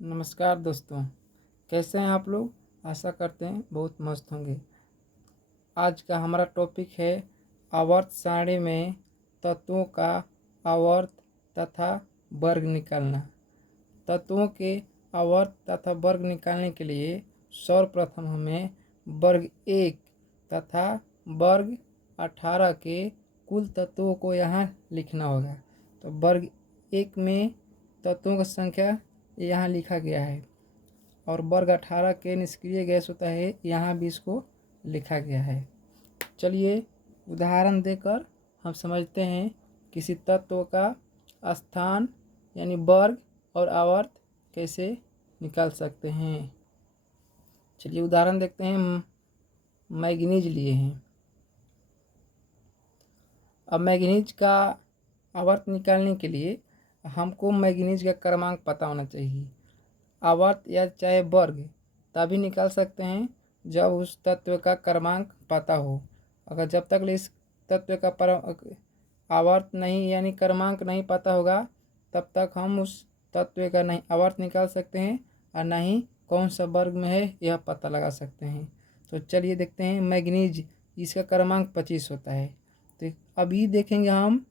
नमस्कार दोस्तों, कैसे हैं आप लोग। आशा करते हैं बहुत मस्त होंगे। आज का हमारा टॉपिक है आवर्त सारणी में तत्वों का आवर्त तथा वर्ग निकालना। तत्वों के आवर्त तथा वर्ग निकालने के लिए सर्वप्रथम हमें वर्ग 1 तथा वर्ग 18 के कुल तत्वों को यहाँ लिखना होगा। तो वर्ग 1 में तत्वों की संख्या यहाँ लिखा गया है और वर्ग 18 के निष्क्रिय गैस होता है, यहाँ भी इसको लिखा गया है। चलिए उदाहरण देकर हम समझते हैं किसी तत्व का स्थान यानी वर्ग और आवर्त कैसे निकाल सकते हैं। चलिए उदाहरण देखते हैं। मैग्नीज लिए हैं। अब मैग्नीज का आवर्त निकालने के लिए हमको मैग्नीज का क्रमांक पता होना चाहिए। आवर्त या चाहे वर्ग तभी निकाल सकते हैं जब उस तत्व का क्रमांक पता हो। अगर जब तक इस तत्व का आवर्त नहीं यानी क्रमांक नहीं पता होगा तब तक हम उस तत्व का नहीं आवर्त निकाल सकते हैं और ना ही कौन सा वर्ग में है यह पता लगा सकते हैं। तो चलिए देखते हैं। मैग्नीज इसका क्रमांक 25 होता है। तो अभी देखेंगे हम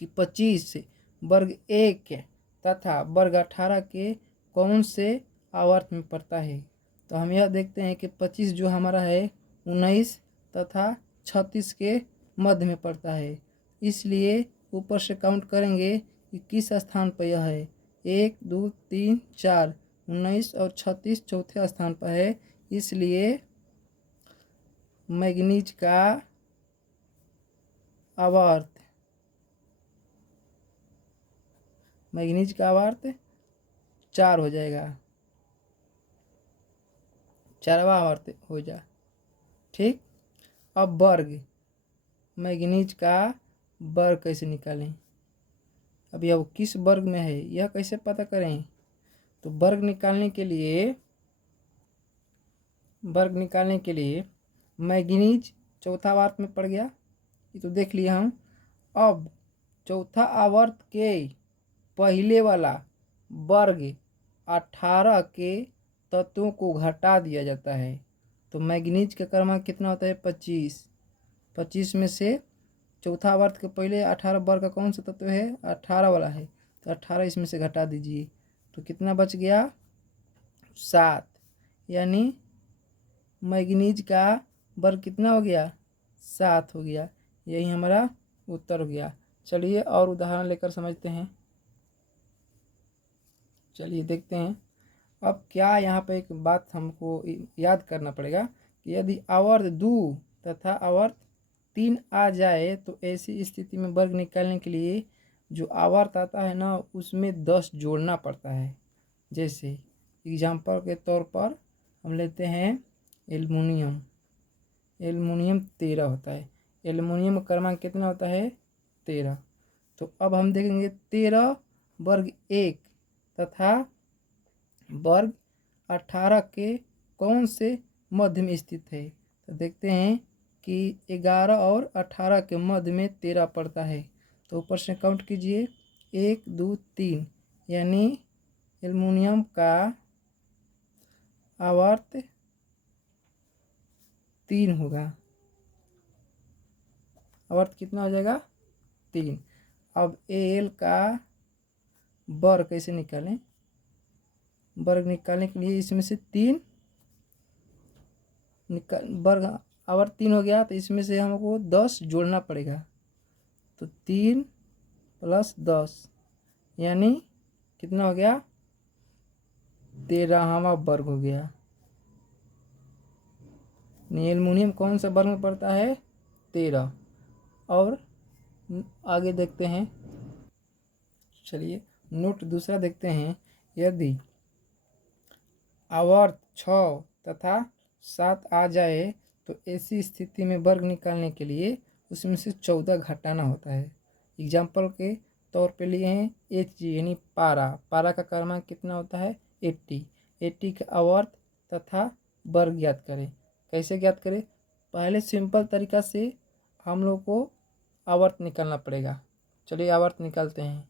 कि 25 वर्ग 1 तथा वर्ग 18 के कौन से आवर्त में पड़ता है। तो हम यह देखते हैं कि 25 जो हमारा है 19 तथा 36 के मध्य में पड़ता है। इसलिए ऊपर से काउंट करेंगे कि किस स्थान पर यह है। 1 2 3 4 19 और 36 चौथे स्थान पर है। इसलिए मैग्नीज का आवर्त 4 हो जाएगा। 4वां आवर्त हो जा। ठीक। अब वर्ग मैग्नीज का वर्ग कैसे निकालें। अब यह किस वर्ग में है यह कैसे पता करें। तो वर्ग निकालने के लिए मैग्नीज चौथा आवर्त में पड़ गया, ये तो देख लिया हम। अब चौथा आवर्त के पहले वाला वर्ग 18 के तत्वों को घटा दिया जाता है। तो मैग्नीज का क्रमांक कितना होता है 25। 25 में से चौथा आवर्त के पहले 18 वर्ग का कौन सा तत्व है 18 वाला है। तो 18 इसमें से घटा दीजिए तो कितना बच गया 7। यानी मैग्नीज का वर्ग कितना हो गया 7 हो गया। यही हमारा उत्तर हो गया। चलिए और उदाहरण लेकर समझते हैं। चलिए देखते हैं। अब क्या यहाँ पर एक बात हमको याद करना पड़ेगा कि यदि आवर्त 2 तथा आवर्त 3 आ जाए तो ऐसी स्थिति में वर्ग निकालने के लिए जो आवर्त आता है ना उसमें 10 जोड़ना पड़ता है। जैसे एग्जाम्पल के तौर पर हम लेते हैं एल्युमिनियम 13 होता है। एल्युमिनियम का क्रमांक कितना होता है 13। तो अब हम देखेंगे 13 वर्ग 1 तथा वर्ग 18 के कौन से मध्य में स्थित है। तो देखते हैं कि 11 और 18 के मध्य में 13 पड़ता है। तो ऊपर से काउंट कीजिए 1 2 3 यानी एल्युमिनियम का आवर्त 3 होगा। आवर्त कितना हो जाएगा 3। अब एल का वर्ग कैसे निकालें। वर्ग निकालने के लिए इसमें से 3 वर्ग आवर्त 3 हो गया तो इसमें से हमको 10 जोड़ना पड़ेगा। तो 3 + 10 यानी कितना हो गया 13वां वर्ग हो गया। एल्युमिनियम कौन सा वर्ग में पड़ता है 13। और आगे देखते हैं। चलिए नोट दूसरा देखते हैं। यदि आवर्त 6 तथा 7 आ जाए तो ऐसी स्थिति में वर्ग निकालने के लिए उसमें से 14 घटाना होता है। एग्जाम्पल के तौर पे लिए हैं Hg यानी पारा का क्रमांक कितना होता है 80 का आवर्त तथा वर्ग ज्ञात करें। कैसे ज्ञात करें। पहले सिंपल तरीका से हम लोग को आवर्त निकालना पड़ेगा। चलिए आवर्त निकालते हैं।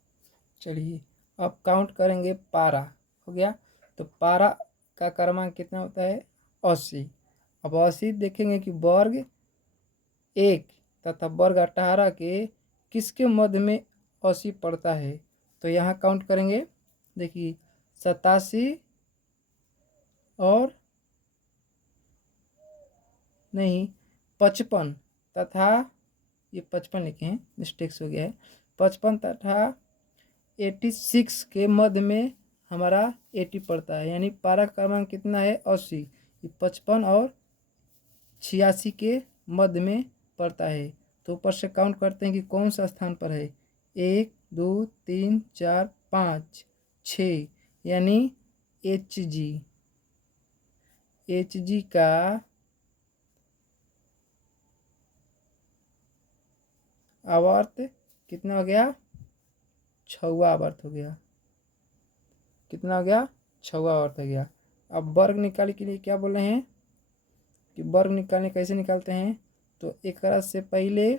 चलिए अब काउंट करेंगे पारा हो गया। तो पारा का क्रमांक कितना होता है 80। अब 80 देखेंगे कि वर्ग 1 तथा वर्ग 18 के किसके मध्य में 80 पड़ता है। तो यहाँ काउंट करेंगे, देखिए 87 और नहीं 55 तथा ये 55 लिखे हैं, मिस्टेक्स हो गया है। 55 तथा 86 के मध्य में हमारा 80 पड़ता है, यानी पारा क्रमांक कितना है 80। ये 55 और 86 के मध्य में पड़ता है। तो ऊपर से काउंट करते हैं कि कौन सा स्थान पर है। 1 2 3 4 5 6, यानी एच जी का आवर्त कितना हो गया 6वां आवर्त हो गया। कितना हो गया 6वां आवर्त हो गया। अब वर्ग निकालने के लिए क्या बोल रहे हैं कि वर्ग निकालने कैसे निकालते हैं। तो एक से पहले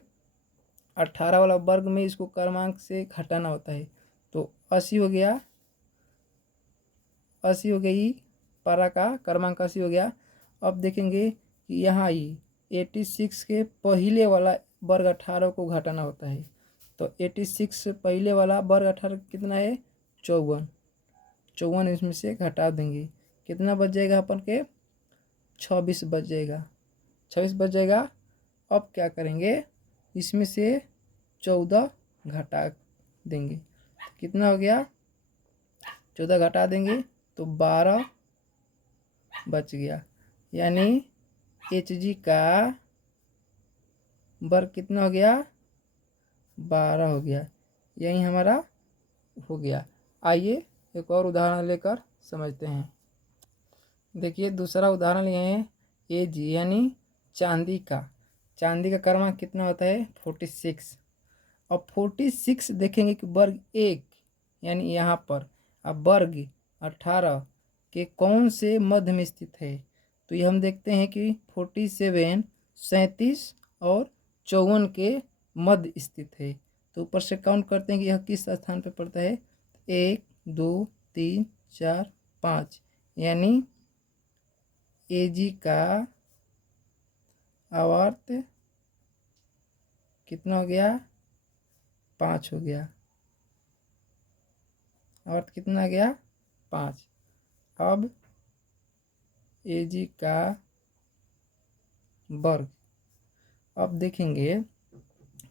18 वाला वर्ग में इसको क्रमांक से घटाना होता है। तो 80 हो गया, 80 हो गई, पारा का क्रमांक 80 हो गया। अब देखेंगे कि यहाँ ही 86 के पहले वाला वर्ग 18 को घटाना होता है। तो 86 से पहले वाला वर्ग 18 कितना है 54। 54 इसमें से घटा देंगे, कितना बच जाएगा अपन के 26 बच जाएगा। 26 बच जाएगा। अब क्या करेंगे, इसमें से 14 घटा देंगे, कितना हो गया 14 घटा देंगे तो 12 बच गया। यानी एच जी का वर्ग कितना हो गया 12 हो गया। यही हमारा हो गया। आइए एक और उदाहरण लेकर समझते हैं। देखिए दूसरा उदाहरण लिए हैं ए जी, यानी चांदी का क्रमांक कितना होता है 46। अब 46 देखेंगे कि वर्ग 1 यानी यहाँ पर, अब वर्ग 18 के कौन से मध्य में स्थित है। तो ये हम देखते हैं कि 47 37 और 54 के मध्य स्थित है। तो ऊपर से काउंट करते हैं कि यह किस स्थान पर पड़ता है। 1 2 3 4 5, यानी ए जी का आवर्त कितना हो गया 5 हो गया। आवर्त कितना आ गया 5। अब ए जी का वर्ग, अब देखेंगे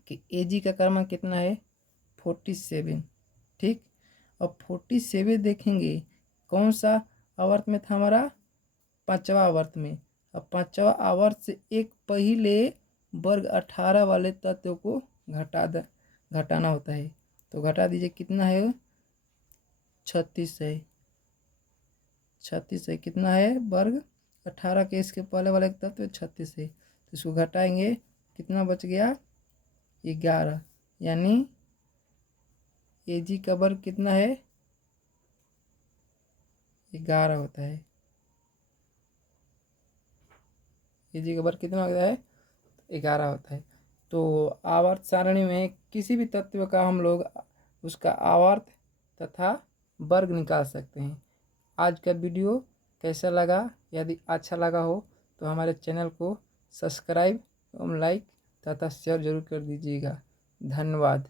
कि ए जी का क्रमांक कितना है 47। ठीक, अब 47 देखेंगे कौन सा आवर्त में था हमारा 5वां आवर्त में। अब 5वां आवर्त से एक पहले वर्ग 18 वाले तत्व को घटाना होता है। तो घटा दीजिए, कितना है 36 है। 36 है, कितना है वर्ग 18 के इसके पहले वाले तत्व 36 है। तो इसको घटाएंगे, कितना बच गया 11, यानी ए जी का वर्ग कितना है 11 होता है। ए जी का वर्ग कितना होता है 11 होता है। तो आवर्त सारणी में किसी भी तत्व का हम लोग उसका आवर्त तथा वर्ग निकाल सकते हैं। आज का वीडियो कैसा लगा, यदि अच्छा लगा हो तो हमारे चैनल को सब्सक्राइब, लाइक तथा शेयर जरूर कर दीजिएगा। धन्यवाद।